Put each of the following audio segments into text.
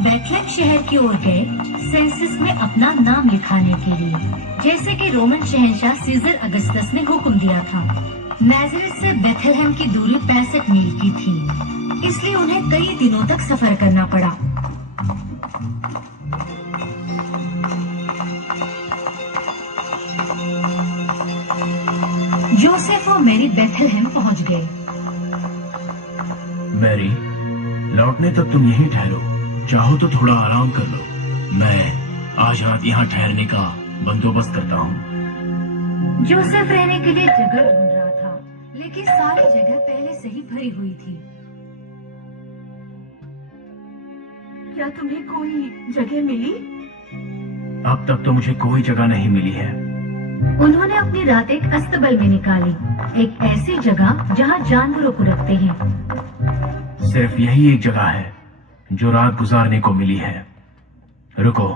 Bethlehem शहर की ओर गए सेंसस में अपना नाम लिखाने के लिए, जैसे कि रोमन शहंशाह सीजर अगस्टस ने हुक्म दिया था। नाज़रेथ से बेथलेहम की दूरी 65 मील की थी, इसलिए उन्हें कई दिनों तक सफर करना पड़ा। जोसेफ और मैरी बेथलेहम पहुंच गए। मैरी, लौटने तक तुम यहीं ठहरो, चाहो तो थोड़ा आराम कर लो। मैं आज रात यहाँ ठहरने का बंदोबस्त करता हूँ। जोसेफ रहने के लिए जगह ढूंढ रहा था, लेकिन सारी जगह पहले से ही भरी हुई थी। क्या तुम्हें कोई जगह मिली? अब तक तो मुझे कोई जगह नहीं मिली है। उन्होंने अपनी रात एक अस्तबल में निकाली, एक ऐसी जगह जहाँ जानवरों को रखते हैं। सिर्फ यही एक जगह है जो रात गुजारने को मिली है। रुको,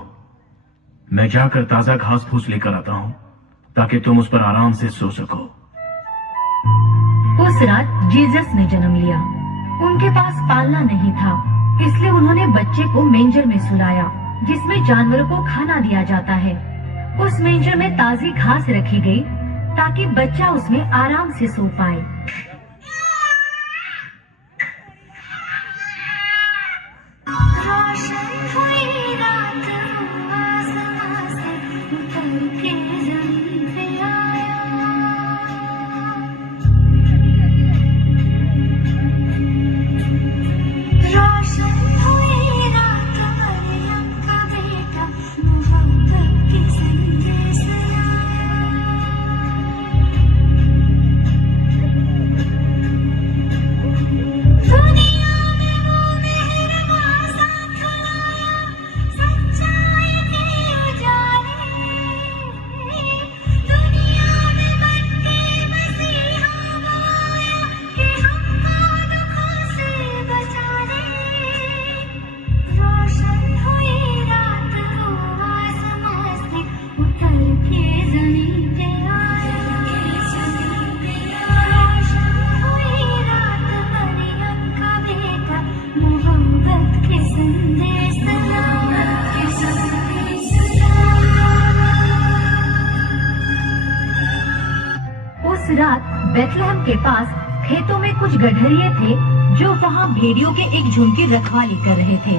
मैं जाकर ताजा घास फूस लेकर आता हूँ ताकि तुम उस पर आराम से सो सको। उस रात जीसस ने जन्म लिया। उनके पास पालना नहीं था, इसलिए उन्होंने बच्चे को मेंजर में सुलाया, जिसमें जानवरों को खाना दिया जाता है। उस मेंजर में ताजी घास रखी गई ताकि बच्चा उसमें आराम से सो पाए। रात बेथलेहम के पास खेतों में कुछ गडरिये थे जो वहाँ भेड़ियों के एक झुंड की रखवाली कर रहे थे।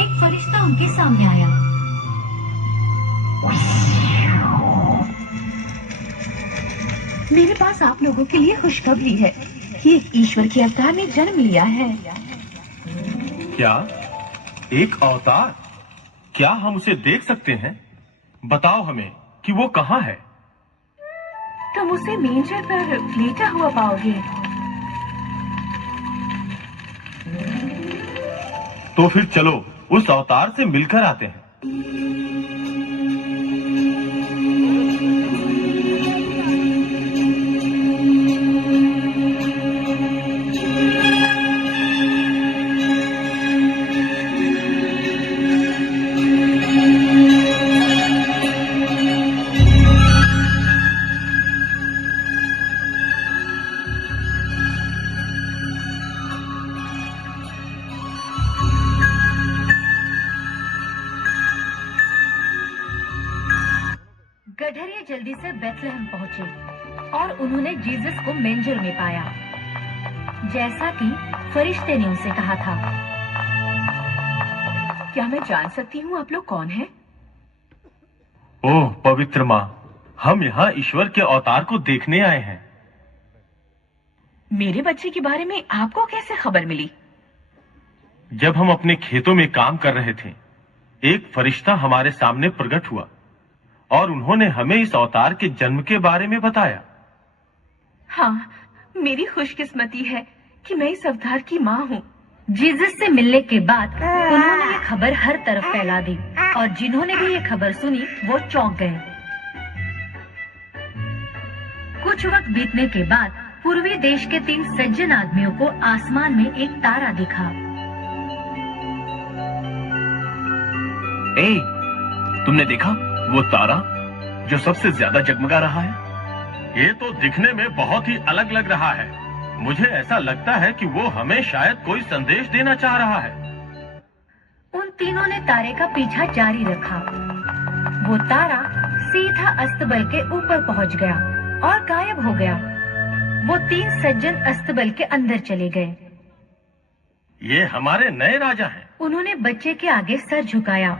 एक फरिश्ता उनके सामने आया। मेरे पास आप लोगों के लिए खुशखबरी है कि एक ईश्वर के अवतार ने जन्म लिया है। क्या? एक अवतार? क्या हम उसे देख सकते हैं? बताओ हमें कि वो कहाँ है। तुम उसे मेंजर पर लेटा हुआ पाओगे। तो फिर चलो उस अवतार से मिलकर आते हैं। गडरिये जल्दी से बेथलेहम पहुंचे और उन्होंने जीसस को मेंजर में पाया, जैसा कि फरिश्ते ने उनसे कहा था। क्या मैं जान सकती हूँ आप लोग कौन हैं? ओह पवित्र माँ, हम यहाँ ईश्वर के अवतार को देखने आए हैं। मेरे बच्चे के बारे में आपको कैसे खबर मिली? जब हम अपने खेतों में काम कर रहे थे, एक फरिश्ता हमारे सामने प्रकट हुआ और उन्होंने हमें इस अवतार के जन्म के बारे में बताया। हाँ, मेरी खुशकिस्मती है कि मैं इस अवतार की माँ हूँ। जीसस से मिलने के बाद उन्होंने ये खबर हर तरफ फैला दी और जिन्होंने भी ये खबर सुनी वो चौंक गए। कुछ वक्त बीतने के बाद पूर्वी देश के 3 सज्जन आदमियों को आसमान में एक तारा दिखा। ए, तुमने देखा वो तारा जो सबसे ज्यादा जगमगा रहा है? ये तो दिखने में बहुत ही अलग लग रहा है। मुझे ऐसा लगता है कि वो हमें शायद कोई संदेश देना चाह रहा है। उन तीनों ने तारे का पीछा जारी रखा। वो तारा सीधा अस्तबल के ऊपर पहुंच गया और गायब हो गया। वो 3 सज्जन अस्तबल के अंदर चले गए। ये हमारे नए राजा हैं। उन्होंने बच्चे के आगे सर झुकाया